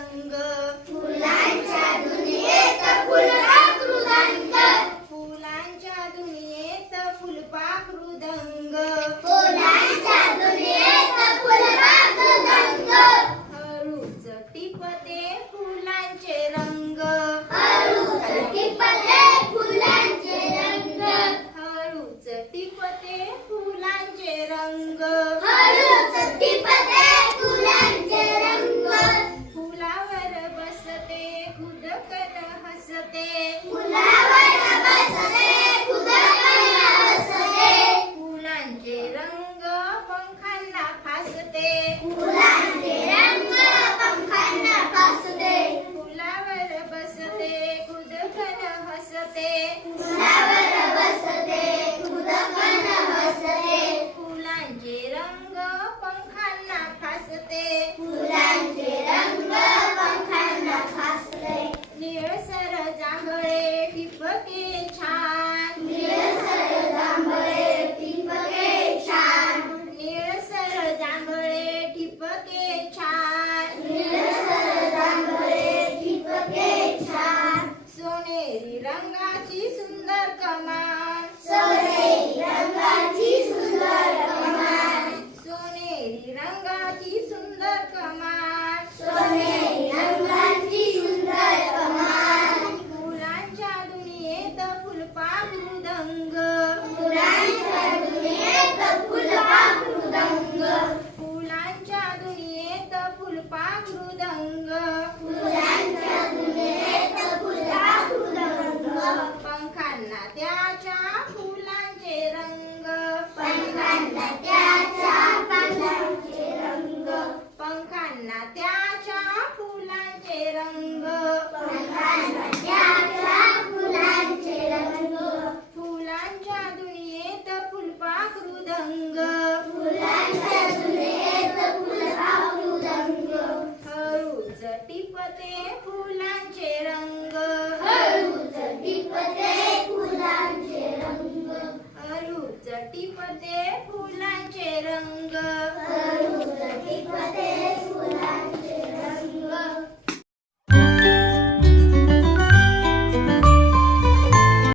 रंग. फुलांच्या दुनियेत फुलपाक मृदंग. फुलांच्या दुनियेत फुलपाक मृदंग. फुलांच्या दुनियेत फुलपाक मृदंग. हळूच टिपते फुलांचे रंग. हळूच टिपते फुलांचे रंग. हळूच टिपते फुलांचे रंग. फुलांचे रंग पंखांना फासते. सोनेरी रंगाची सुंदर कमान सोनेरी रंगाची सुंदर कमान सोनेरी रंगाची सुंदर कमान सोनेरी रंगाची सुंदर कमान फुलांच्या दुनियेत फुलपा रंग हळूच टिपते फुलांचे रंग। हळूच टिपते फुलांचे रंग. टिपते